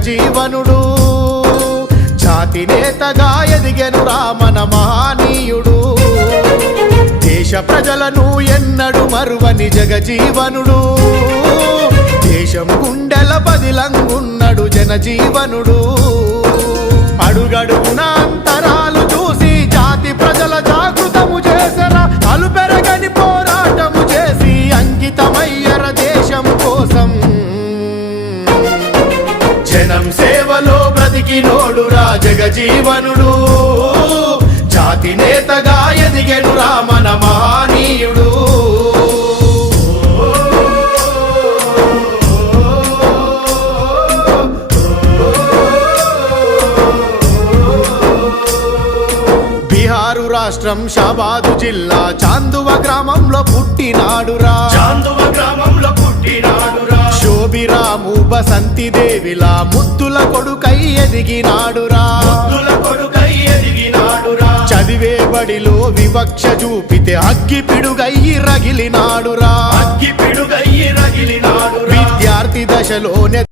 జగజీవనుడు జాతి నేతగా ఎదిగెను రామన మహనీయుడు దేశ ప్రజలను ఎన్నడు మరువని జగజీవనుడు దేశం గుండెల బదిలంగున్నడు జనజీవనుడు అడుగడుగున అంతరాలు చూసి జాతి ప్రజల జాగృతము చేసరా అలు పెరగని పోరాటము చేసి అంకితమయ్యర దేశం కోసం జనం సేవలో బ్రతికినోడురా జగజీవనుడు జాతి నేతగా ఎదిగెను రామన మహనీయుడు బిహారు రాష్ట్రం షాబాదు జిల్లా చాందువ గ్రామంలో పుట్టినాడురా శోభిరాము బసంతి దేవిలా ముద్దుల కొడుకై ఎదిగినాడురా చదివే బడిలో వివక్ష చూపితే అగ్గి పిడుగయ్యి రగిలినాడురా విద్యార్థి దశలోనే